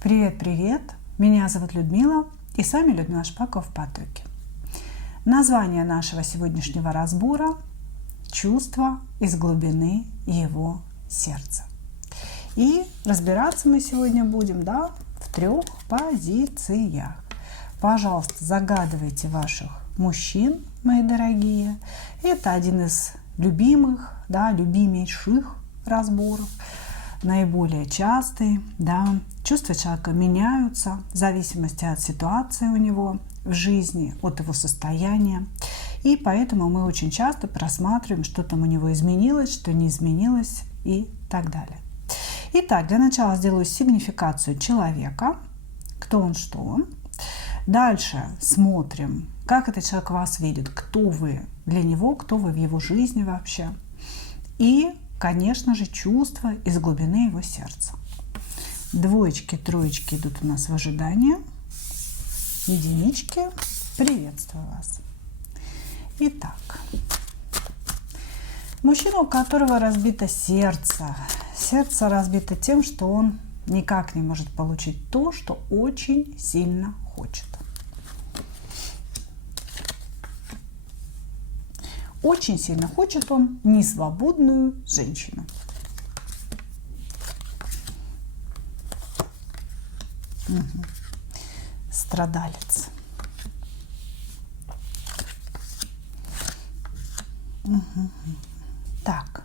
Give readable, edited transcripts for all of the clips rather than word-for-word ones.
Привет-привет! Меня зовут Людмила, и с вами Людмила Шпакова в потоке. Название нашего сегодняшнего разбора – «Чувство из глубины его сердца». И разбираться мы сегодня будем, в 3 позициях. Пожалуйста, загадывайте ваших мужчин, мои дорогие. Это один из любимых, любимейших разборов, наиболее частый. Чувства человека меняются в зависимости от ситуации у него в жизни, от его состояния. И поэтому мы очень часто просматриваем, что там у него изменилось, что не изменилось и так далее. Итак, для начала сделаю сигнификацию человека, кто он, что он. Дальше смотрим, как этот человек вас видит, кто вы для него, кто вы в его жизни вообще. И, конечно же, чувства из глубины его сердца. 2, 3 идут у нас в ожидании. 1. Приветствую вас. Итак, мужчина, у которого разбито сердце. Сердце разбито тем, что он никак не может получить то, что очень сильно хочет. Очень сильно хочет он несвободную женщину. Страдалец. Так.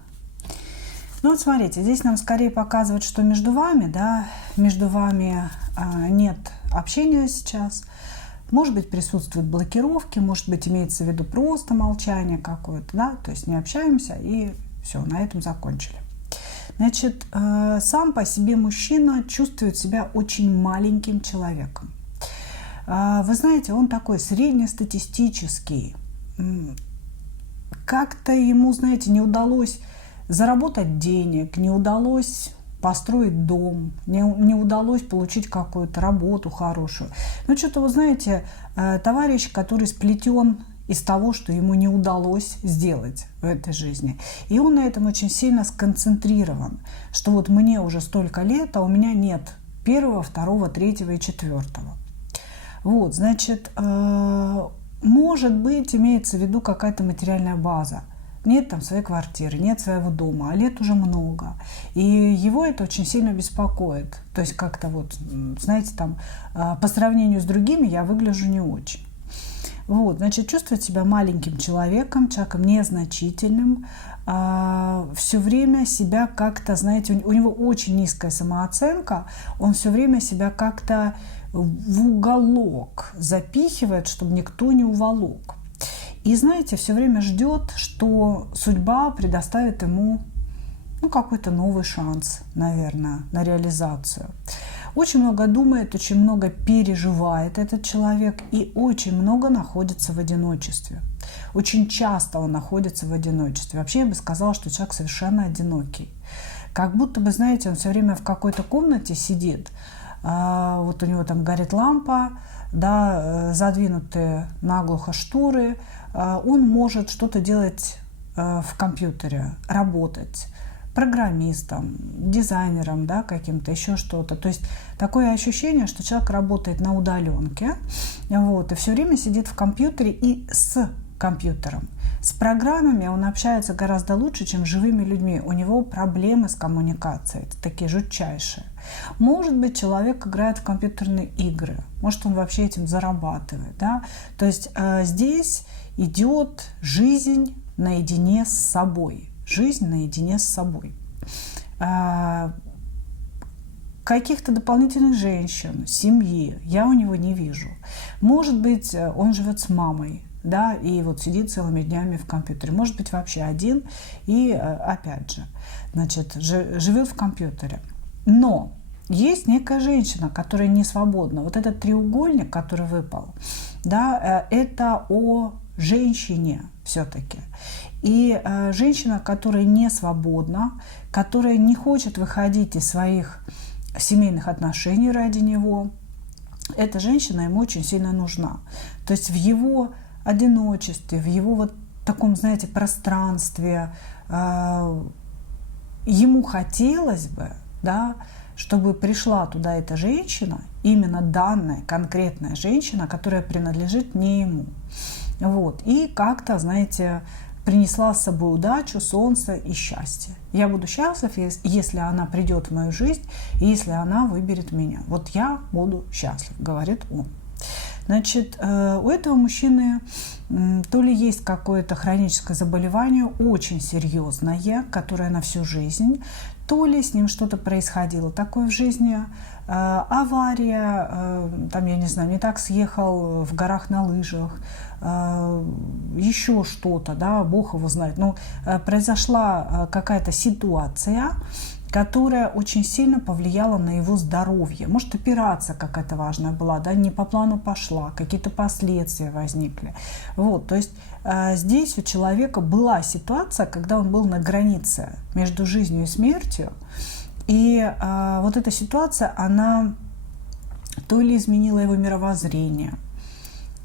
Ну вот смотрите, здесь нам скорее показывают, что между вами нет общения сейчас. Может быть, присутствуют блокировки, может быть, имеется в виду просто молчание какое-то, то есть не общаемся и все, на этом закончили. Значит, сам по себе мужчина чувствует себя очень маленьким человеком. Вы знаете, он такой среднестатистический. Как-то ему, знаете, не удалось заработать денег, не удалось построить дом, не удалось получить какую-то работу хорошую. Но что-то, вы знаете, товарищ, который сплетен из того, что ему не удалось сделать в этой жизни. И он на этом очень сильно сконцентрирован, что вот мне уже столько лет, а у меня нет 1, 2, 3 и 4. Вот, значит, может быть, имеется в виду какая-то материальная база. Нет там своей квартиры, нет своего дома, а лет уже много. И его это очень сильно беспокоит. То есть как-то вот, знаете, там по сравнению с другими я выгляжу не очень. Вот, значит, чувствует себя маленьким человеком незначительным, все время себя как-то, знаете, у него очень низкая самооценка, он все время себя как-то в уголок запихивает, чтобы никто не уволок. И, знаете, все время ждет, что судьба предоставит ему какой-то новый шанс, наверное, на реализацию. Очень много думает, очень много переживает этот человек и очень много находится в одиночестве. Очень часто он находится в одиночестве. Вообще я бы сказала, что человек совершенно одинокий. Как будто бы, знаете, он все время в какой-то комнате сидит, вот у него там горит лампа, задвинуты наглухо шторы, он может что-то делать в компьютере, работать программистом, дизайнером, каким-то, еще что-то. То есть такое ощущение, что человек работает на удаленке, и все время сидит в компьютере и с компьютером. С программами он общается гораздо лучше, чем с живыми людьми. У него проблемы с коммуникацией, это такие жутчайшие. Может быть, человек играет в компьютерные игры, может, он вообще этим зарабатывает. То есть здесь идет жизнь наедине с собой. Жизнь наедине с собой. Каких-то дополнительных женщин, семьи я у него не вижу. Может быть, он живет с мамой, и вот сидит целыми днями в компьютере. Может быть, вообще один и, опять же, значит, живет в компьютере. Но есть некая женщина, которая не свободна. Вот этот треугольник, который выпал, это о женщине все-таки. И женщина, которая не свободна, которая не хочет выходить из своих семейных отношений ради него, эта женщина ему очень сильно нужна. То есть в его одиночестве, в его вот таком, знаете, пространстве ему хотелось бы, чтобы пришла туда эта женщина, именно данная конкретная женщина, которая принадлежит не ему. Вот. И как-то, знаете, принесла с собой удачу, солнце и счастье. Я буду счастлив, если она придет в мою жизнь, и если она выберет меня. Вот я буду счастлив, говорит он. Значит, у этого мужчины то ли есть какое-то хроническое заболевание, очень серьезное, которое на всю жизнь, то ли с ним что-то происходило такое в жизни, авария, там, я не знаю, не так съехал в горах на лыжах, еще что-то, да, Бог его знает. Но произошла какая-то ситуация, которая очень сильно повлияла на его здоровье. Может, операция какая-то важная была, да, не по плану пошла, какие-то последствия возникли. Вот, то есть здесь у человека была ситуация, когда он был на границе между жизнью и смертью, и вот эта ситуация, она то ли изменила его мировоззрение,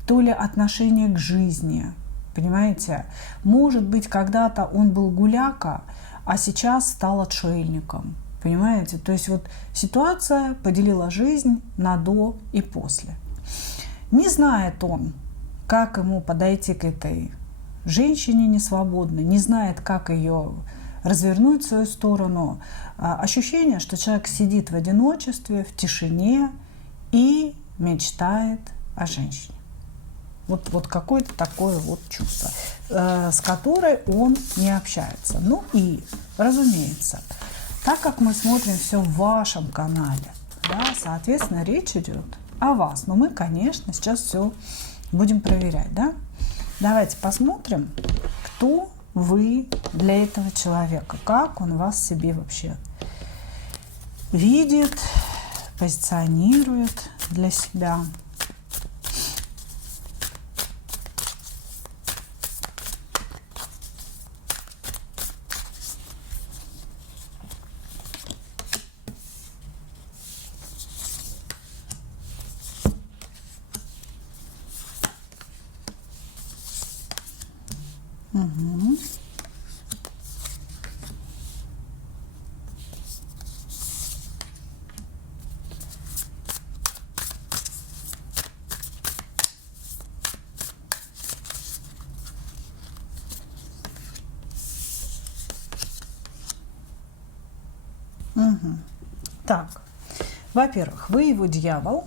то ли отношение к жизни, понимаете? Может быть, когда-то он был гуляка, а сейчас стал отшельником, понимаете? То есть вот ситуация поделила жизнь на до и после. Не знает он, как ему подойти к этой женщине несвободной, не знает, как ее развернуть в свою сторону. Ощущение, что человек сидит в одиночестве, в тишине и мечтает о женщине. Вот какое-то такое вот чувство, с которой он не общается. Ну и, разумеется, так как мы смотрим все в вашем канале, да, соответственно, речь идет о вас. Но мы, конечно, сейчас все будем проверять, да? Давайте посмотрим, кто вы для этого человека, как он вас себе вообще видит, позиционирует для себя. Угу. Так, во-первых, вы его дьявол,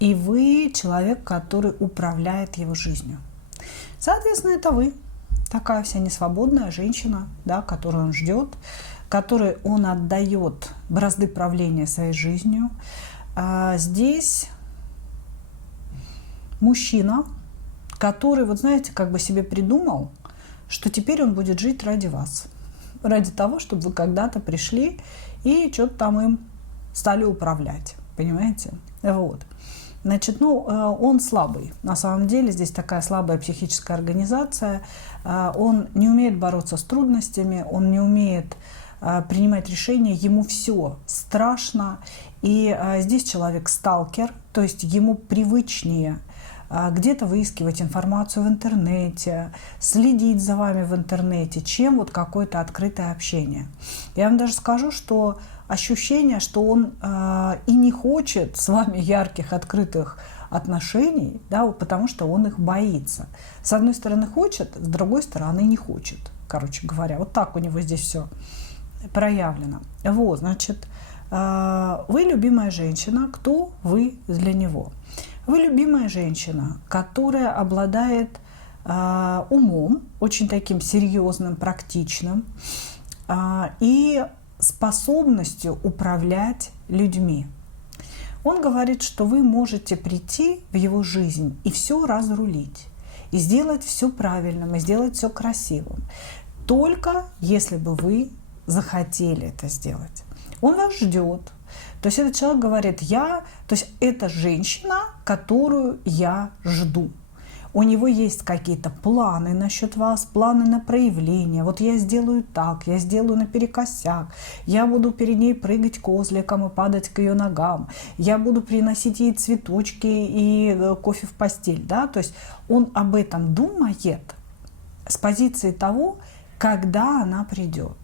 и вы человек, который управляет его жизнью. Соответственно, это вы, такая вся несвободная женщина, да, которую он ждет, которой он отдает бразды правления своей жизнью. Здесь мужчина, который, вот знаете, как бы себе придумал, что теперь он будет жить ради вас. Ради того, чтобы вы когда-то пришли и что-то там им стали управлять. Понимаете? Вот. Значит, ну, он слабый. На самом деле здесь такая слабая психическая организация. Он не умеет бороться с трудностями, он не умеет принимать решения, ему все страшно. И здесь человек сталкер, то есть ему привычнее где-то выискивать информацию в интернете, следить за вами в интернете, чем вот какое-то открытое общение. Я вам даже скажу, что ощущение, что он и не хочет с вами ярких, открытых отношений, да, потому что он их боится. С одной стороны хочет, с другой стороны не хочет, короче говоря. Вот так у него здесь все проявлено. Вот, значит, вы любимая женщина, кто вы для него? Вы любимая женщина, которая обладает умом, очень таким серьезным, практичным, и способностью управлять людьми. Он говорит, что вы можете прийти в его жизнь и все разрулить, и сделать все правильным, и сделать все красивым, только если бы вы захотели это сделать. Он вас ждет. То есть этот человек говорит, то есть это женщина, которую я жду. У него есть какие-то планы насчет вас, планы на проявление. Вот я сделаю так, я сделаю наперекосяк, я буду перед ней прыгать козликом и падать к ее ногам, я буду приносить ей цветочки и кофе в постель. Да? То есть он об этом думает с позиции того, когда она придет,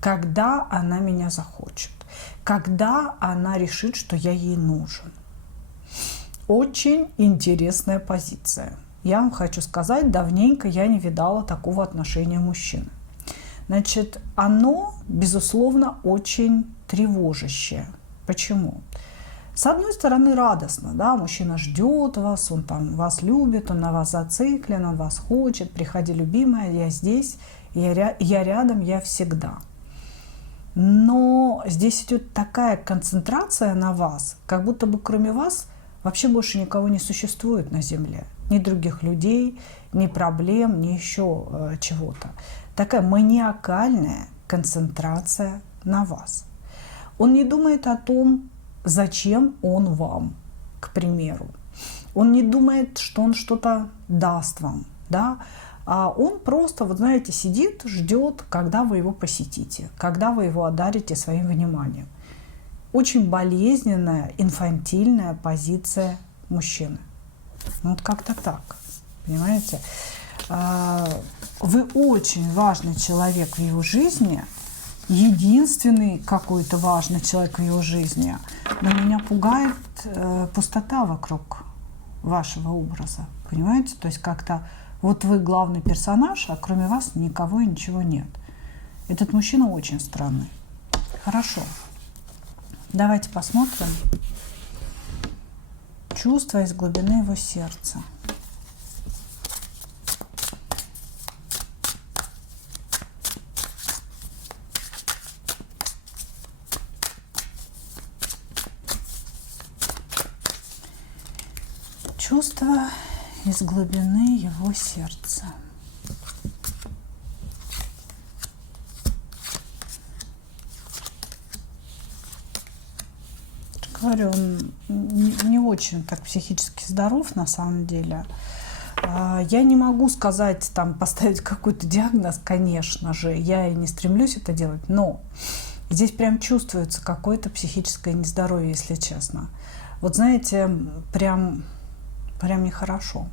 когда она меня захочет. когда она решит, что я ей нужен. Очень интересная позиция. Я вам хочу сказать, давненько я не видала такого отношения мужчины. Значит, оно, безусловно, очень тревожащее. Почему? С одной стороны, радостно, да, мужчина ждет вас, он там вас любит, он на вас зациклен, он вас хочет, приходи, любимая, я здесь, я рядом, я всегда. Но здесь идет такая концентрация на вас, как будто бы кроме вас вообще больше никого не существует на Земле. Ни других людей, ни проблем, ни еще чего-то. Такая маниакальная концентрация на вас. Он не думает о том, зачем он вам, к примеру. Он не думает, что он что-то даст вам, да? А он просто, вот знаете, сидит, ждет, когда вы его посетите, когда вы его одарите своим вниманием. Очень болезненная, инфантильная позиция мужчины. Ну, вот как-то так, понимаете? Вы очень важный человек в его жизни, единственный какой-то важный человек в его жизни, но меня пугает пустота вокруг вашего образа, понимаете? То есть как-то вот вы главный персонаж, а кроме вас никого и ничего нет. Этот мужчина очень странный. Хорошо. Давайте посмотрим чувства из глубины его сердца. Чувства из глубины его сердца. Говорю, он не очень так психически здоров на самом деле. Я не могу сказать, там, поставить какой-то диагноз, конечно же, я и не стремлюсь это делать, но здесь прям чувствуется какое-то психическое нездоровье, если честно. Вот знаете, прям нехорошо.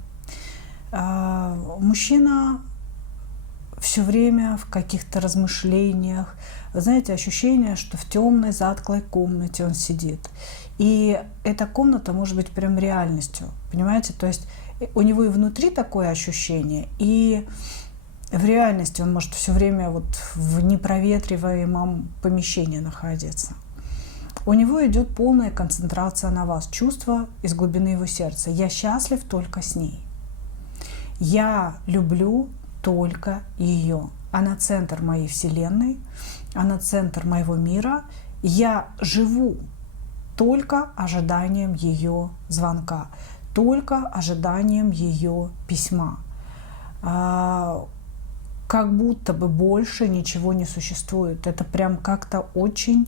Мужчина все время в каких-то размышлениях. Вы знаете, ощущение, что в темной, затклой комнате он сидит. И эта комната может быть прям реальностью. Понимаете? То есть у него и внутри такое ощущение, и в реальности он может все время вот в непроветриваемом помещении находиться. У него идет полная концентрация на вас, чувство из глубины его сердца. Я счастлив только с ней. Я люблю только ее. Она центр моей вселенной, она центр моего мира. Я живу только ожиданием ее звонка, только ожиданием ее письма. Как будто бы больше ничего не существует. Это прям как-то очень...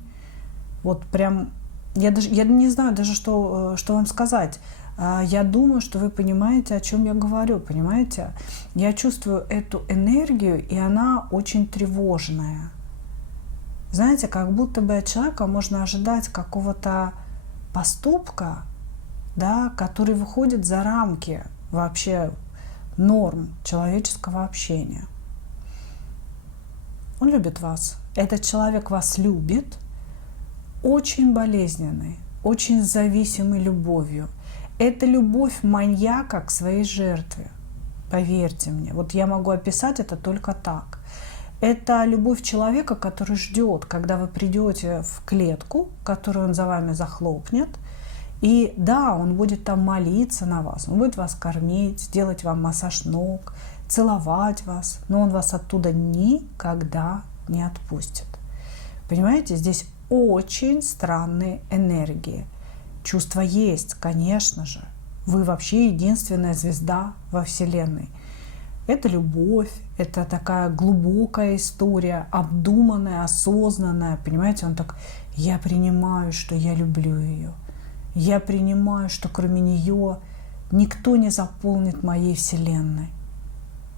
Вот прям, я не знаю даже, что вам сказать. Я думаю, что вы понимаете, о чем я говорю, понимаете? Я чувствую эту энергию, и она очень тревожная. Знаете, как будто бы от человека можно ожидать какого-то поступка, да, который выходит за рамки вообще норм человеческого общения. Он любит вас. Этот человек вас любит, очень болезненный, очень зависимый любовью. Это любовь маньяка к своей жертве. Поверьте мне. Вот я могу описать это только так. Это любовь человека, который ждет, когда вы придете в клетку, которую он за вами захлопнет. И да, он будет там молиться на вас, он будет вас кормить, делать вам массаж ног, целовать вас, но он вас оттуда никогда не отпустит. Понимаете, здесь очень странные энергии. Чувства есть, конечно же. Вы вообще единственная звезда во Вселенной. Это любовь, это такая глубокая история, обдуманная, осознанная. Понимаете, он так, я принимаю, что я люблю ее. Я принимаю, что кроме нее никто не заполнит моей Вселенной.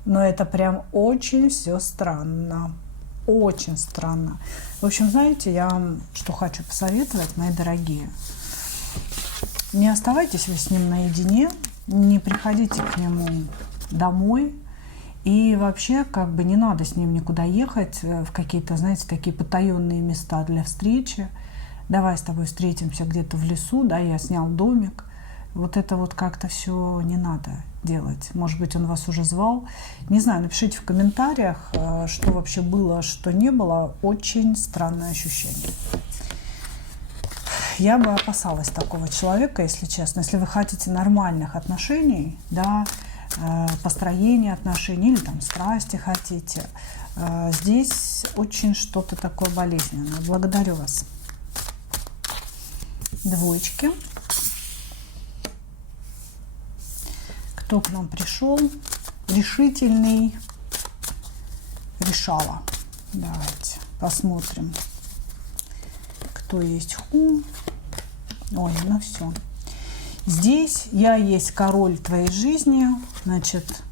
Но это прям очень все странно. Очень странно. В общем, знаете, я вам что хочу посоветовать, мои дорогие. Не оставайтесь вы с ним наедине, не приходите к нему домой. И вообще, как бы не надо с ним никуда ехать в какие-то, знаете, такие потаенные места для встречи. давай с тобой встретимся где-то в лесу, да, я снял домик. Вот это вот как-то все не надо делать. Может быть, он вас уже звал. Не знаю, напишите в комментариях, что вообще было, что не было. Очень странное ощущение. Я бы опасалась такого человека, если честно. Если вы хотите нормальных отношений, да, построения отношений или там страсти хотите, здесь очень что-то такое болезненное. Благодарю вас. Двоечки. Кто к нам пришел? Решительный. Решала. Давайте посмотрим, кто есть ху. Ой, ну все. Здесь я есть король твоей жизни. Значит,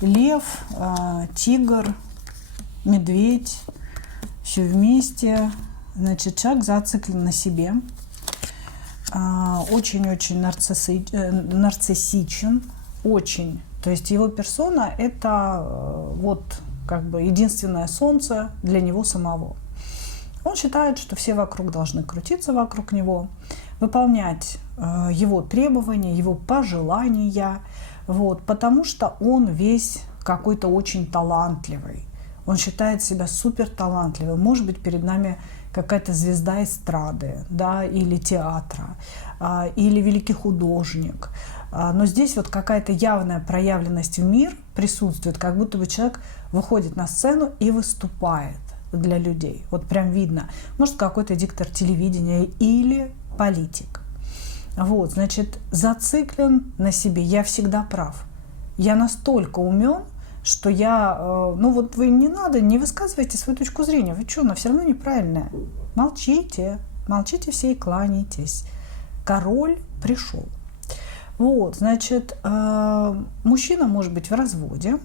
лев, тигр, медведь. Все вместе. Значит, человек зациклен на себе. Очень-очень нарциссичен. Очень. То есть его персона – это вот как бы единственное солнце для него самого. Он считает, что все вокруг должны крутиться вокруг него, выполнять его требования, его пожелания, вот, потому что он весь какой-то очень талантливый. Он считает себя супер талантливым. Может быть, перед нами какая-то звезда эстрады, да, или театра, или великий художник. Но здесь вот какая-то явная проявленность в мир присутствует, как будто бы человек выходит на сцену и выступает для людей. Вот прям видно. Может, какой-то диктор телевидения или политик. Вот, значит, зациклен на себе. Я всегда прав. Я настолько умен, что я... Ну вот вы не надо, не высказывайте свою точку зрения. Вы что, она все равно неправильная. Молчите. Молчите все и кланяйтесь. Король пришел. Вот, значит, мужчина может быть в разводе.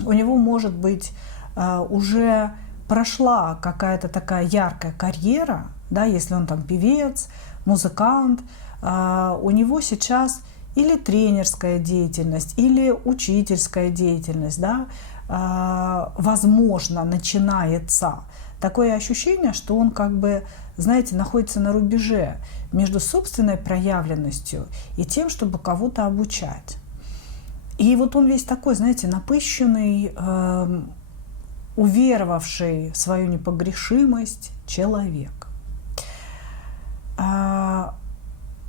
У него может быть уже прошла какая-то такая яркая карьера, да, если он там певец, музыкант, у него сейчас или тренерская деятельность, или учительская деятельность, да, возможно, начинается. Такое ощущение, что он как бы, знаете, находится на рубеже между собственной проявленностью и тем, чтобы кого-то обучать. И вот он весь такой, знаете, напыщенный, уверовавший в свою непогрешимость человек.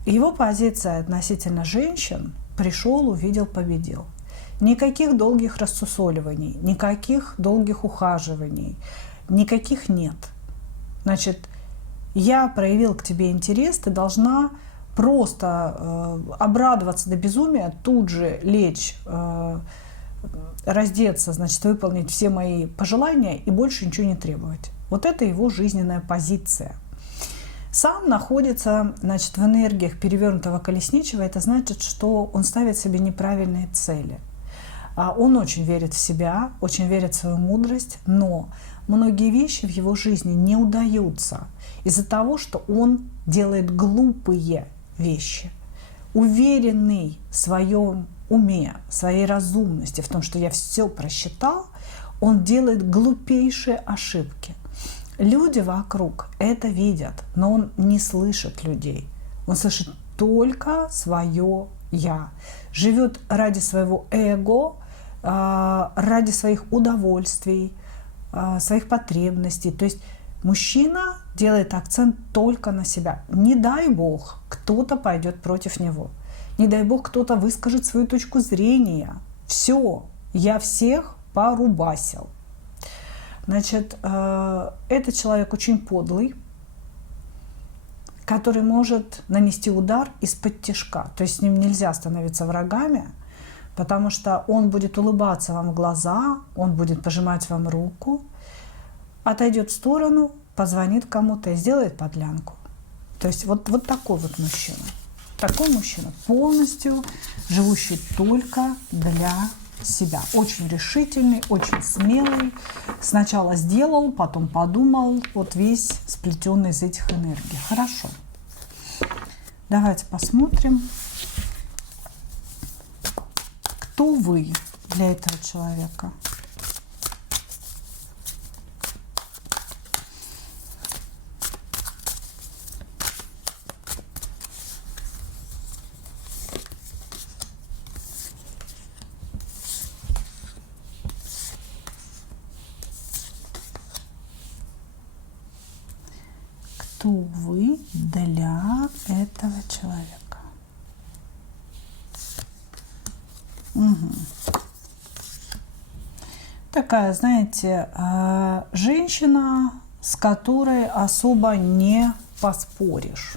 Его позиция относительно женщин: пришел, увидел, победил. Никаких долгих рассусоливаний, никаких долгих ухаживаний, никаких нет. Значит, я проявил к тебе интерес, ты должна просто обрадоваться до безумия, тут же лечь, раздеться, значит, выполнить все мои пожелания и больше ничего не требовать. Вот это его жизненная позиция. Сам находится, значит, в энергиях перевернутого колесничего. Это значит, что он ставит себе неправильные цели. Он очень верит в себя, очень верит в свою мудрость, но многие вещи в его жизни не удаются из-за того, что он делает глупые вещи. Уверенный в своем уме, в своей разумности, в том, что я все просчитал, он делает глупейшие ошибки. Люди вокруг это видят, но он не слышит людей. Он слышит только свое «я». Живет ради своего эго, ради своих удовольствий, своих потребностей. То есть мужчина делает акцент только на себя. Не дай бог, кто-то пойдет против него. Не дай бог, кто-то выскажет свою точку зрения. Все, я всех порубасил. Значит, это человек очень подлый, который может нанести удар из-под тишка. То есть с ним нельзя становиться врагами, потому что он будет улыбаться вам в глаза, он будет пожимать вам руку, отойдет в сторону, позвонит кому-то и сделает подлянку. То есть вот такой вот мужчина. Такой мужчина, полностью живущий только для себя. Очень решительный, очень смелый. Сначала сделал, потом подумал. Вот весь сплетенный из этих энергий. Хорошо. Давайте посмотрим, кто вы для этого человека. кто вы для этого человека. Угу. Такая, знаете, женщина, с которой особо не поспоришь.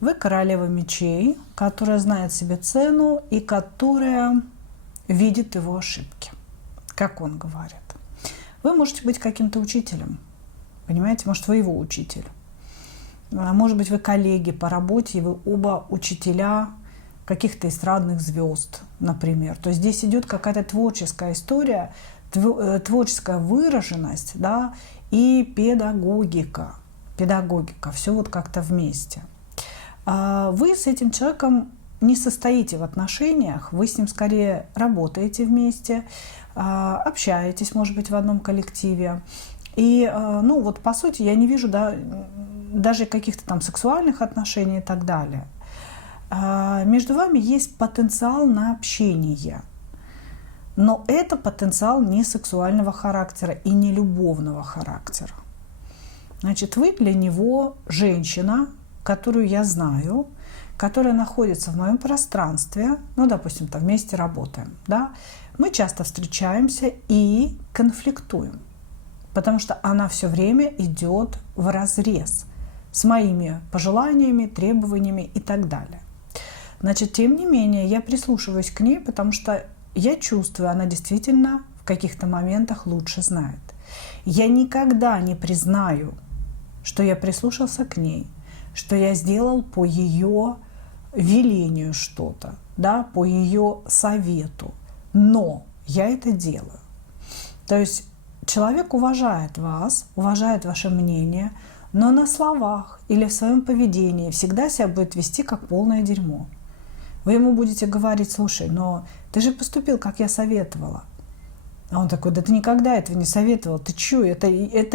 Вы королева мечей, которая знает себе цену и которая видит его ошибки, как он говорит. Вы можете быть каким-то учителем, понимаете, может, вы его учитель. Может быть, вы коллеги по работе, и вы оба учителя каких-то эстрадных звезд, например. То есть здесь идет какая-то творческая история, творческая выраженность, да, и педагогика. Педагогика, все вот как-то вместе. Вы с этим человеком не состоите в отношениях, вы с ним скорее работаете вместе, общаетесь, может быть, в одном коллективе. И, ну, вот по сути, я не вижу, да, даже каких-то там сексуальных отношений и так далее. Между вами есть потенциал на общение. Но это потенциал не сексуального характера и не любовного характера. Значит, вы для него женщина, которую я знаю, которая находится в моем пространстве, ну, допустим, там вместе работаем, да, мы часто встречаемся и конфликтуем, потому что она все время идет вразрез с моими пожеланиями, требованиями и так далее. Значит, тем не менее, я прислушиваюсь к ней, потому что я чувствую, она действительно в каких-то моментах лучше знает. Я никогда не признаю, что я прислушался к ней, что я сделал по ее велению что-то, да, по ее совету. Но я это делаю. То есть человек уважает вас, уважает ваше мнение, но на словах или в своем поведении всегда себя будет вести как полное дерьмо. Вы ему будете говорить: слушай, но ты же поступил, как я советовала. А он такой: да ты никогда этого не советовал, ты чё, это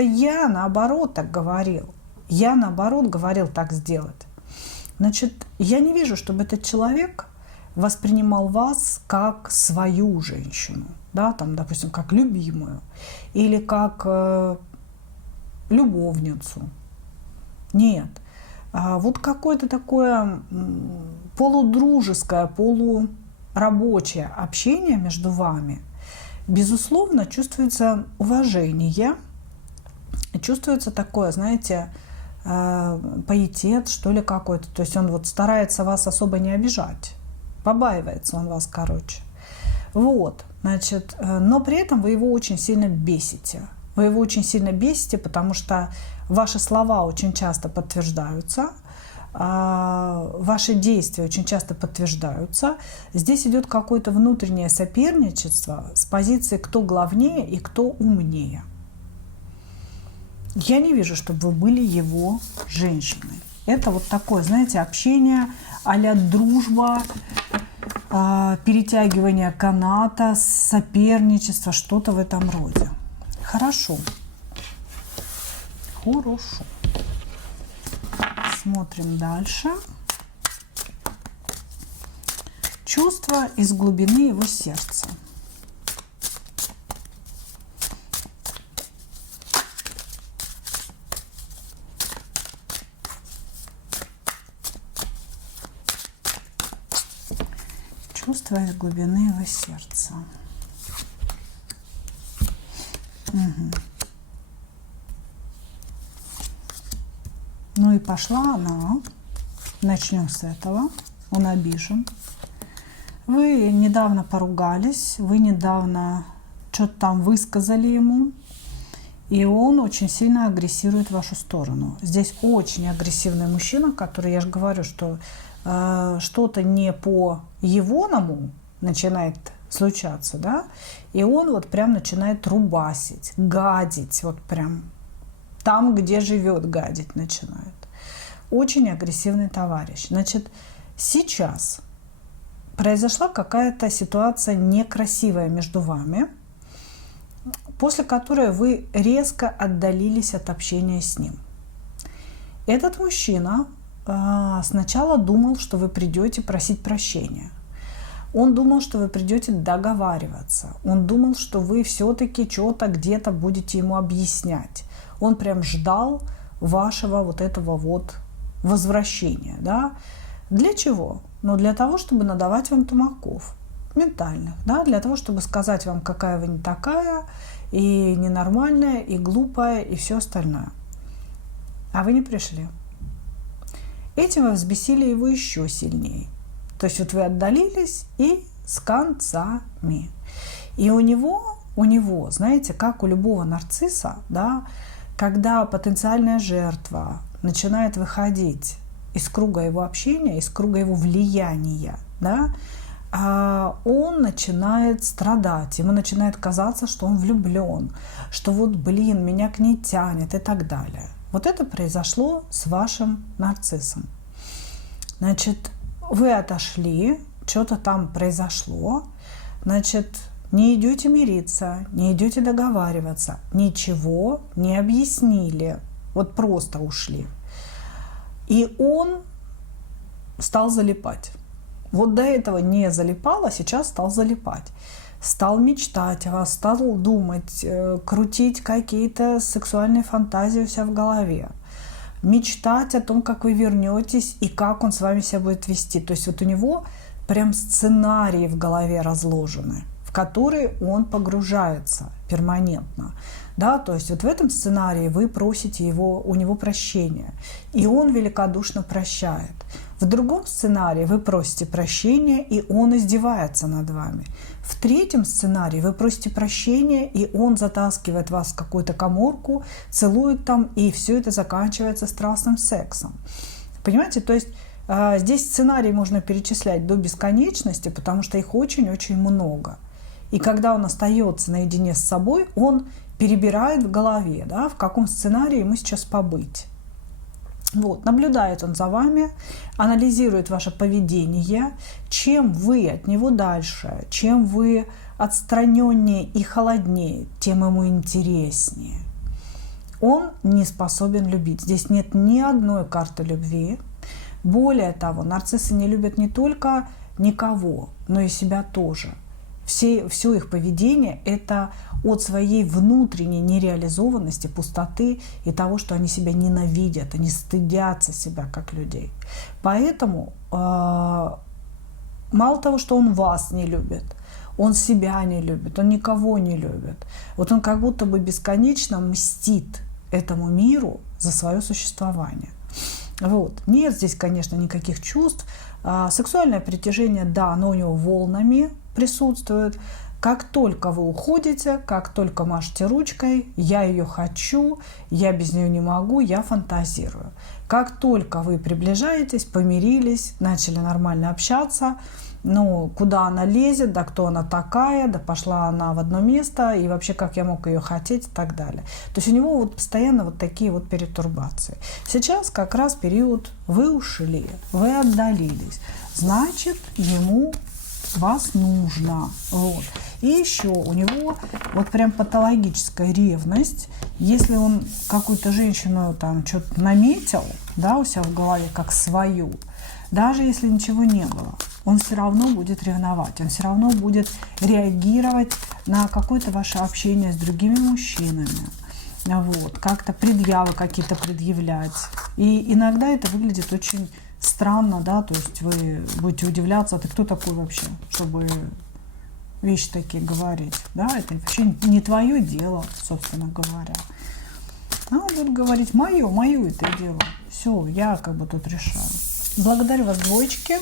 я наоборот так говорил. Я наоборот говорил так сделать. Значит, я не вижу, чтобы этот человек воспринимал вас как свою женщину, да, там, допустим, как любимую или как любовницу. Нет. Вот какое-то такое полудружеское, полурабочее общение между вами. Безусловно, чувствуется уважение, чувствуется такое, знаете, пиетет, что ли, какой-то. То есть он вот старается вас особо не обижать. Побаивается он вас, короче. Вот, значит, но при этом вы его очень сильно бесите. Вы его очень сильно бесите, потому что ваши слова очень часто подтверждаются, ваши действия очень часто подтверждаются. Здесь идет какое-то внутреннее соперничество с позиции кто главнее и кто умнее. Я не вижу, чтобы вы были его женщиной. Это вот такое, знаете, общение а-ля дружба, перетягивание каната, соперничество, что-то в этом роде. Хорошо. Хорошо. Смотрим дальше. Чувство из глубины его сердца. Чувство из глубины его сердца. Угу. Ну и пошла она. Начнем с этого. Он обижен. Вы недавно поругались, вы недавно что-то там высказали ему, и он очень сильно агрессирует в вашу сторону. Здесь очень агрессивный мужчина, который, я же говорю, что что-то не по егоному начинает случаться, да, и он вот прям начинает рубасить, гадить, вот прям там, где живет, гадить начинает. Очень агрессивный товарищ. Значит, сейчас произошла какая-то ситуация некрасивая между вами, после которой вы резко отдалились от общения с ним. Этот мужчина сначала думал, что вы придете просить прощения. Он думал, что вы придете договариваться. Он думал, что вы все-таки что-то где-то будете ему объяснять. Он прям ждал вашего вот этого вот возвращения, да. Для чего? Ну, для того, чтобы надавать вам тумаков ментальных, да, для того, чтобы сказать вам, какая вы не такая, и ненормальная, и глупая, и все остальное. А вы не пришли. Этим вы взбесили его еще сильнее. То есть вот вы отдалились и с концами. И у него, знаете, как у любого нарцисса, да, когда потенциальная жертва начинает выходить из круга его общения, из круга его влияния, да, он начинает страдать, ему начинает казаться, что он влюблен, что вот, блин, меня к ней тянет и так далее. Вот это произошло с вашим нарциссом. Значит, вы отошли, что-то там произошло, значит, не идете мириться, не идете договариваться, ничего не объяснили, вот просто ушли. И он стал залипать. Вот до этого не залипал, а сейчас стал залипать. Стал мечтать о вас, стал думать, крутить какие-то сексуальные фантазии у себя в голове. Мечтать о том, как вы вернетесь и как он с вами себя будет вести. То есть вот у него прям сценарии в голове разложены, в которые он погружается перманентно. Да, то есть вот в этом сценарии вы просите у него прощения, и он великодушно прощает. В другом сценарии вы просите прощения, и он издевается над вами. В третьем сценарии вы просите прощения, и он затаскивает вас в какую-то каморку, целует там, и все это заканчивается страстным сексом. Понимаете, то есть здесь сценарии можно перечислять до бесконечности, потому что их очень-очень много. И когда он остается наедине с собой, он перебирает в голове, да, в каком сценарии ему сейчас побыть. Вот, наблюдает он за вами, анализирует ваше поведение, чем вы от него дальше, чем вы отстраненнее и холоднее, тем ему интереснее. Он не способен любить. Здесь нет ни одной карты любви. Более того, нарциссы не любят не только никого, но и себя тоже. Все их поведение – это от своей внутренней нереализованности, пустоты и того, что они себя ненавидят, они стыдятся себя как людей. Поэтому мало того, что он вас не любит, он себя не любит, он никого не любит. Вот он как будто бы бесконечно мстит этому миру за свое существование. Вот. Нет здесь, конечно, никаких чувств. Сексуальное притяжение, да, оно у него волнами присутствует. Как только вы уходите, как только машете ручкой, я ее хочу, я без нее не могу, я фантазирую. Как только вы приближаетесь, помирились, начали нормально общаться, ну, куда она лезет, да кто она такая, да пошла она в одно место, и вообще как я мог ее хотеть и так далее. То есть у него вот постоянно вот такие вот перетурбации. Сейчас как раз период вы ушли, вы отдалились, значит, ему вас нужно. Вот. И еще у него вот прям патологическая ревность. Если он какую-то женщину там что-то наметил, да, у себя в голове как свою, даже если ничего не было, он все равно будет ревновать, он все равно будет реагировать на какое-то ваше общение с другими мужчинами. Вот, как-то предъявы какие-то предъявлять. И иногда это выглядит очень странно, да, то есть вы будете удивляться, а ты кто такой вообще, чтобы вещи такие говорить, да, это вообще не твое дело, собственно говоря. А он будет говорить, мое это дело, все, я как бы тут решаю. Благодарю вас, двоечки.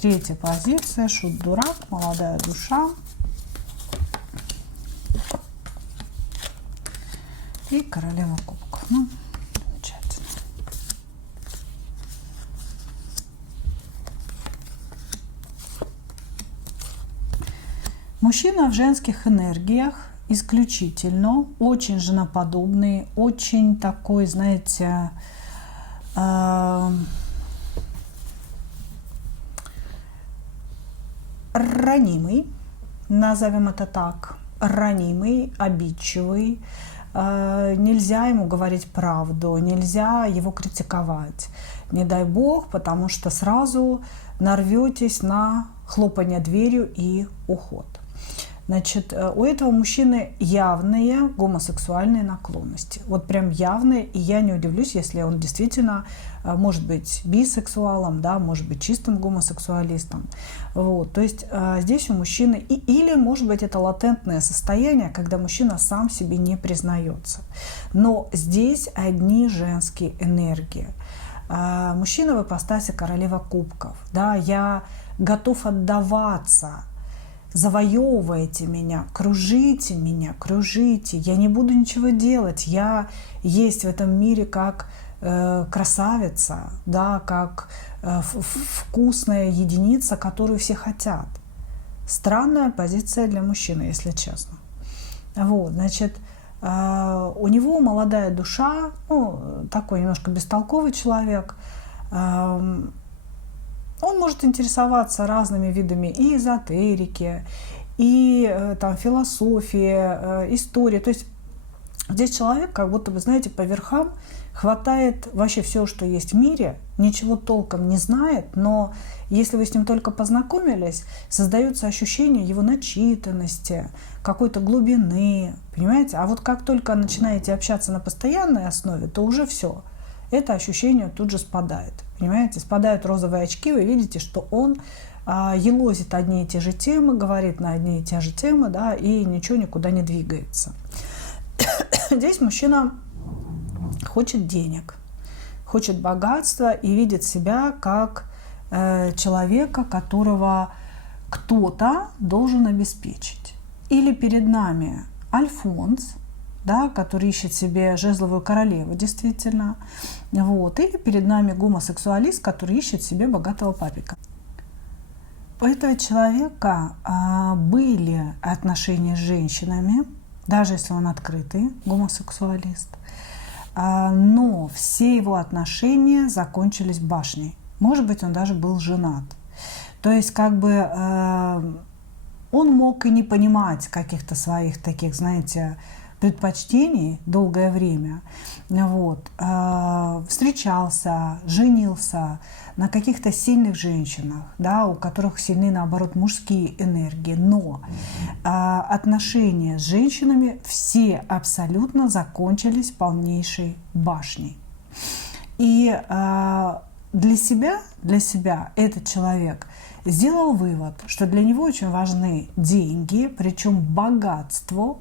Третья позиция, шут-дурак, молодая душа. И королева кубков. Ну, замечательно. Мужчина в женских энергиях исключительно, очень женоподобный, очень такой, знаете, ранимый, назовем это так, ранимый, обидчивый. Нельзя ему говорить правду, нельзя его критиковать. Не дай бог, потому что сразу нарветесь на хлопанье дверью и уход. Значит, у этого мужчины явные гомосексуальные наклонности. Вот прям явные, и я не удивлюсь, если он действительно может быть бисексуалом, да, может быть чистым гомосексуалистом. Вот. То есть здесь у мужчины, или может быть это латентное состояние, когда мужчина сам себе не признается. Но здесь одни женские энергии. Мужчина в ипостаси королева кубков. Да, я готов отдаваться. Завоевывайте меня, кружите, я не буду ничего делать, я есть в этом мире как красавица, да, как вкусная единица, которую все хотят. Странная позиция для мужчины, если честно. Вот, значит, у него молодая душа, ну, такой немножко бестолковый человек. Он может интересоваться разными видами и эзотерики, и там, философии, истории. То есть здесь человек, как будто бы, знаете, по верхам хватает вообще все, что есть в мире, ничего толком не знает, но если вы с ним только познакомились, создается ощущение его начитанности, какой-то глубины, понимаете? А вот как только начинаете общаться на постоянной основе, то уже все. Это ощущение тут же спадает. Понимаете, спадают розовые очки, вы видите, что он елозит одни и те же темы, говорит на одни и те же темы, да, и ничего никуда не двигается. Здесь мужчина хочет денег, хочет богатства и видит себя как человека, которого кто-то должен обеспечить. Или перед нами Альфонс, да, который ищет себе жезловую королеву, действительно. Вот. Или перед нами гомосексуалист, который ищет себе богатого папика. У этого человека были отношения с женщинами, даже если он открытый гомосексуалист. Но все его отношения закончились башней. Может быть, он даже был женат. То есть, как бы он мог и не понимать каких-то своих таких, знаете, предпочтений долгое время. Вот. Встречался, женился на каких-то сильных женщинах, да, у которых сильны, наоборот, мужские энергии. Но отношения с женщинами все абсолютно закончились полнейшей башней. И для себя этот человек сделал вывод, что для него очень важны деньги, причем богатство.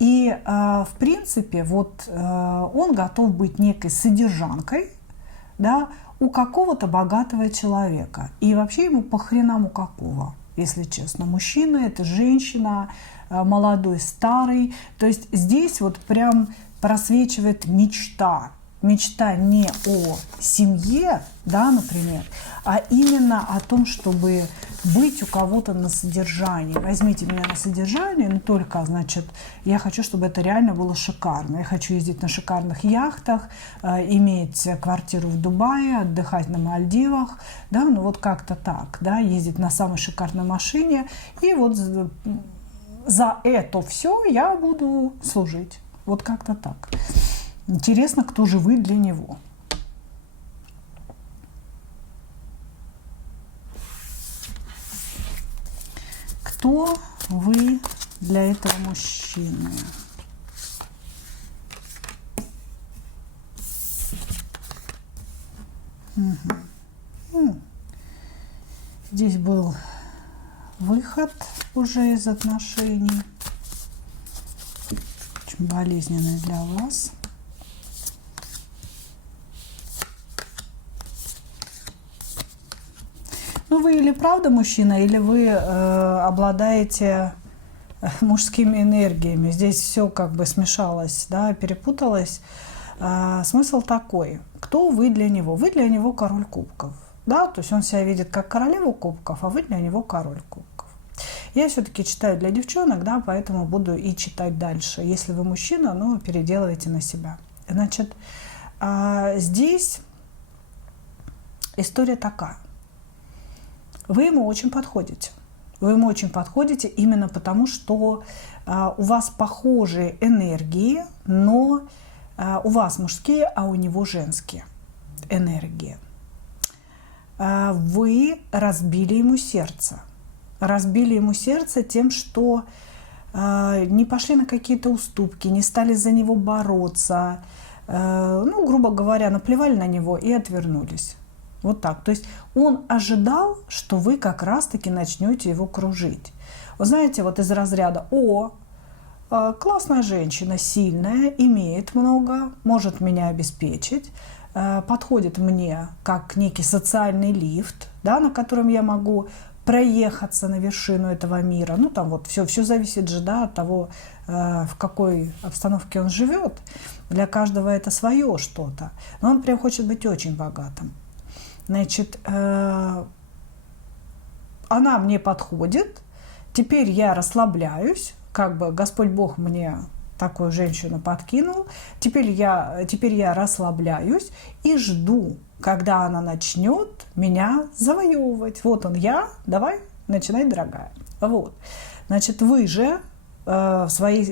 И, в принципе, вот он готов быть некой содержанкой, да, у какого-то богатого человека. И вообще ему похренам у какого, если честно. Мужчина, это женщина, молодой, старый. То есть здесь вот прям просвечивает мечта. Мечта не о семье, да, например, а именно о том, чтобы быть у кого-то на содержании. Возьмите меня на содержание, но только, значит, я хочу, чтобы это реально было шикарно. Я хочу ездить на шикарных яхтах, иметь квартиру в Дубае, отдыхать на Мальдивах, да, ну вот как-то так, да, ездить на самой шикарной машине, и вот за это все я буду служить. Вот как-то так. Интересно, кто же вы для него? Кто вы для этого мужчины? Угу. Здесь был выход уже из отношений. Очень болезненный для вас. Ну, вы или правда мужчина, или вы обладаете мужскими энергиями. Здесь все как бы смешалось, да, перепуталось. Смысл такой. Кто вы для него? Вы для него король кубков. Да? То есть он себя видит как королеву кубков, а вы для него король кубков. Я все-таки читаю для девчонок, да, поэтому буду и читать дальше. Если вы мужчина, ну, переделывайте на себя. Значит, здесь история такая. Вы ему очень подходите. Вы ему очень подходите именно потому, что у вас похожие энергии, но у вас мужские, а у него женские энергии. Вы разбили ему сердце. разбили ему сердце тем, что не пошли на какие-то уступки, не стали за него бороться, ну, грубо говоря, наплевали на него и отвернулись. Вот так. То есть он ожидал, что вы как раз-таки начнете его кружить. Вы знаете, вот из разряда классная женщина, сильная, имеет много, может меня обеспечить, подходит мне как некий социальный лифт, да, на котором я могу проехаться на вершину этого мира. Ну, там вот все зависит же, да, от того, в какой обстановке он живет. Для каждого это свое что-то. Но он прям хочет быть очень богатым. Значит, она мне подходит, теперь я расслабляюсь, как бы Господь Бог мне такую женщину подкинул, теперь я расслабляюсь и жду, когда она начнет меня завоевывать. Вот он я, давай, начинай, дорогая. Вот. Значит, вы же со своей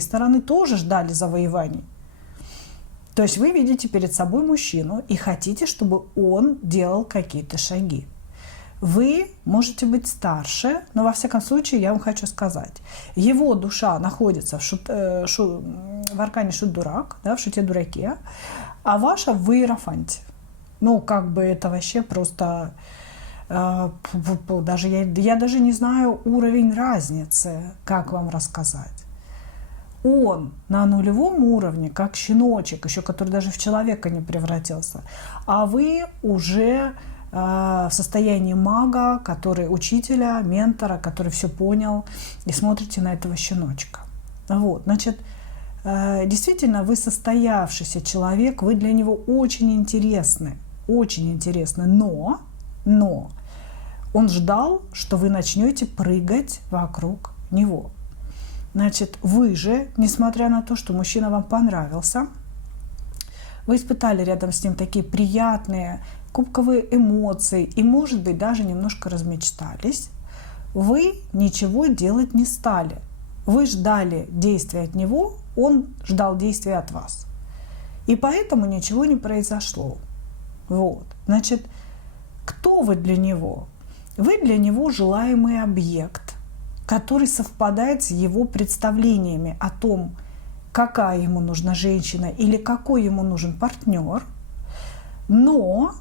стороны тоже ждали завоеваний. То есть вы видите перед собой мужчину и хотите, чтобы он делал какие-то шаги. Вы можете быть старше, но во всяком случае я вам хочу сказать, его душа находится в аркане Шут-Дурак, да, в Шуте-Дураке, а ваша в Иерофанте. Ну, как бы это вообще просто... я даже не знаю уровень разницы, как вам рассказать. Он на нулевом уровне, как щеночек, еще который даже в человека не превратился, а вы уже в состоянии мага, который учителя, ментора, который все понял, и смотрите на этого щеночка. Вот, значит, действительно, вы состоявшийся человек, вы для него очень интересны, но он ждал, что вы начнете прыгать вокруг него. Значит, вы же, несмотря на то, что мужчина вам понравился, вы испытали рядом с ним такие приятные кубковые эмоции и, может быть, даже немножко размечтались, вы ничего делать не стали. Вы ждали действия от него, он ждал действия от вас. И поэтому ничего не произошло. Вот. Значит, кто вы для него? Вы для него желаемый объект, который совпадает с его представлениями о том, какая ему нужна женщина или какой ему нужен партнер, но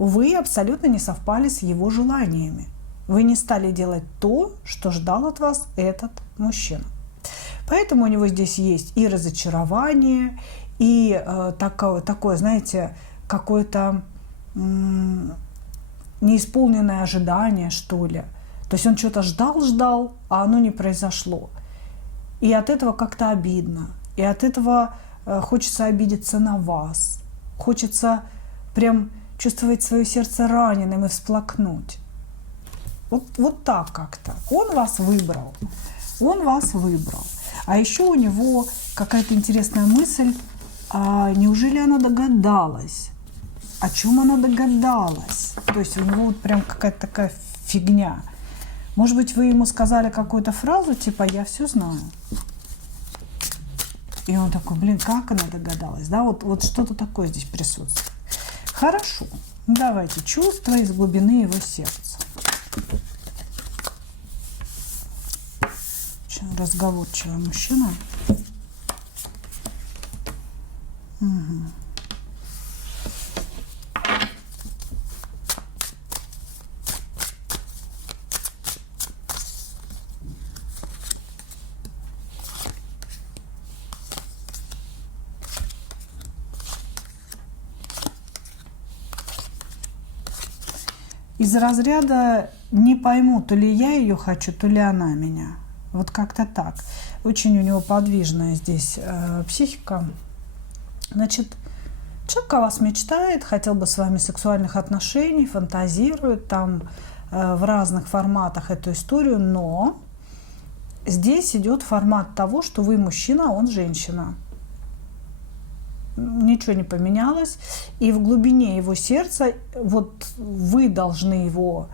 вы абсолютно не совпали с его желаниями. Вы не стали делать то, что ждал от вас этот мужчина. Поэтому у него здесь есть и разочарование, и такое, знаете, какое-то неисполненное ожидание, что ли. То есть он что-то ждал, а оно не произошло. И от этого как-то обидно. И от этого хочется обидеться на вас. Хочется прям чувствовать свое сердце раненым и всплакнуть. Вот так как-то. Он вас выбрал. А еще у него какая-то интересная мысль. Неужели она догадалась? О чем она догадалась? То есть у него вот прям какая-то такая фигня. Может быть, вы ему сказали какую-то фразу, типа «я все знаю». И он такой, блин, как она догадалась? Да, вот что-то такое здесь присутствует. Хорошо, давайте, чувства из глубины его сердца. Очень разговорчивый мужчина. Угу. Из разряда не пойму, то ли я ее хочу, то ли она меня. Вот как-то так. Очень у него подвижная здесь психика. Значит, человек о вас мечтает, хотел бы с вами сексуальных отношений, фантазирует там в разных форматах эту историю, но здесь идет формат того, что вы мужчина, а он женщина. Ничего не поменялось. И в глубине его сердца вот вы должны его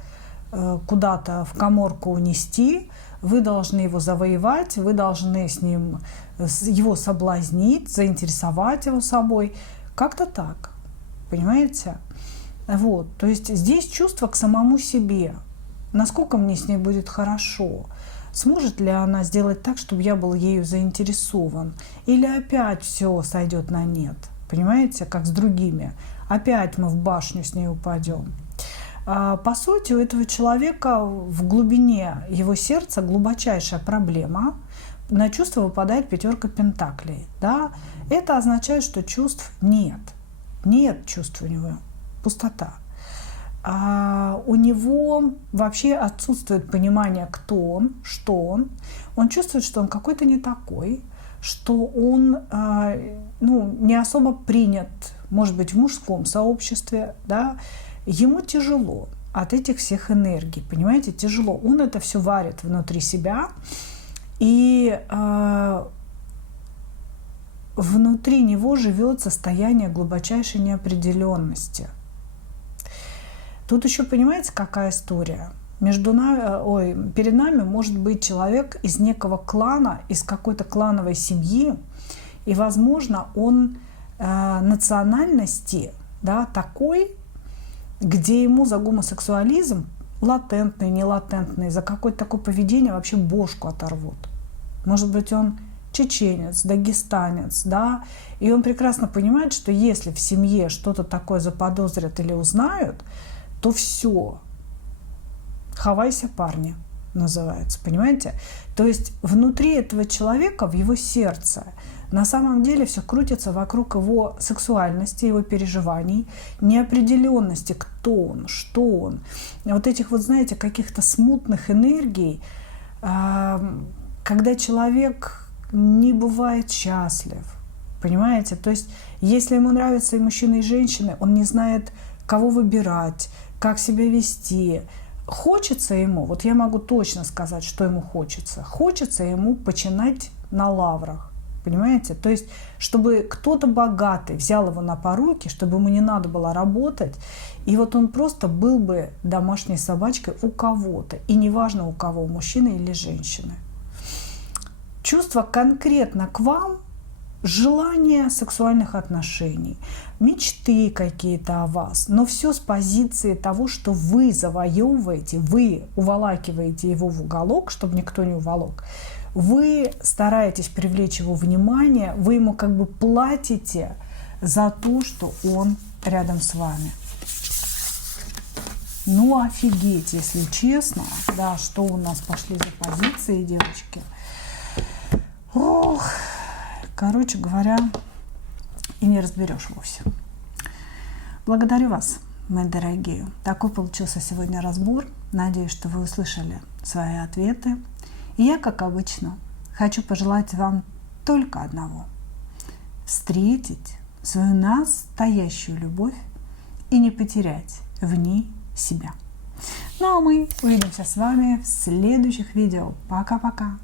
куда-то в каморку унести, вы должны его завоевать, вы должны с ним его соблазнить, заинтересовать его собой. Как-то так. Понимаете? Вот. То есть здесь чувство к самому себе. насколько мне с ней будет хорошо, сможет ли она сделать так, чтобы я был ею заинтересован, или опять все сойдет на нет, понимаете, как с другими, опять мы в башню с ней упадем. По сути, у этого человека в глубине его сердца глубочайшая проблема. На чувство выпадает 5 пентаклей. Да? Это означает, что чувств нет. Нет чувств у него. Пустота. У него вообще отсутствует понимание, кто он, что он. Он чувствует, что он какой-то не такой, что он не особо принят, может быть, в мужском сообществе. Да? Ему тяжело от этих всех энергий, понимаете, тяжело. Он это все варит внутри себя, и внутри него живет состояние глубочайшей неопределенности. Тут еще, понимаете, какая история? Перед нами может быть человек из некого клана, из какой-то клановой семьи, и, возможно, он национальности, да, такой, где ему за гомосексуализм, латентный, нелатентный, за какое-то такое поведение вообще бошку оторвут. Может быть, он чеченец, дагестанец, да, и он прекрасно понимает, что если в семье что-то такое заподозрят или узнают, то все, хавайся, парни, называется, понимаете? То есть внутри этого человека, в его сердце, на самом деле все крутится вокруг его сексуальности, его переживаний, неопределенности, кто он, что он. Вот этих вот, знаете, каких-то смутных энергий, когда человек не бывает счастлив, понимаете? То есть если ему нравятся и мужчины, и женщины, он не знает, кого выбирать, как себя вести. Хочется ему, вот я могу точно сказать, что ему хочется. Хочется ему починать на лаврах. Понимаете? То есть, чтобы кто-то богатый взял его на поруки, чтобы ему не надо было работать, и вот он просто был бы домашней собачкой у кого-то. И неважно у кого, у мужчины или женщины. Чувство конкретно к вам, желание сексуальных отношений, мечты какие-то о вас, но все с позиции того, что вы завоевываете, вы уволакиваете его в уголок, чтобы никто не уволок. Вы стараетесь привлечь его внимание, вы ему как бы платите за то, что он рядом с вами. Ну, офигеть, если честно, да, что у нас пошли за позиции, девочки. Ох, короче говоря, и не разберешь вовсе. Благодарю вас, мои дорогие. Такой получился сегодня разбор. Надеюсь, что вы услышали свои ответы. И я, как обычно, хочу пожелать вам только одного. Встретить свою настоящую любовь и не потерять в ней себя. Ну а мы увидимся с вами в следующих видео. Пока-пока.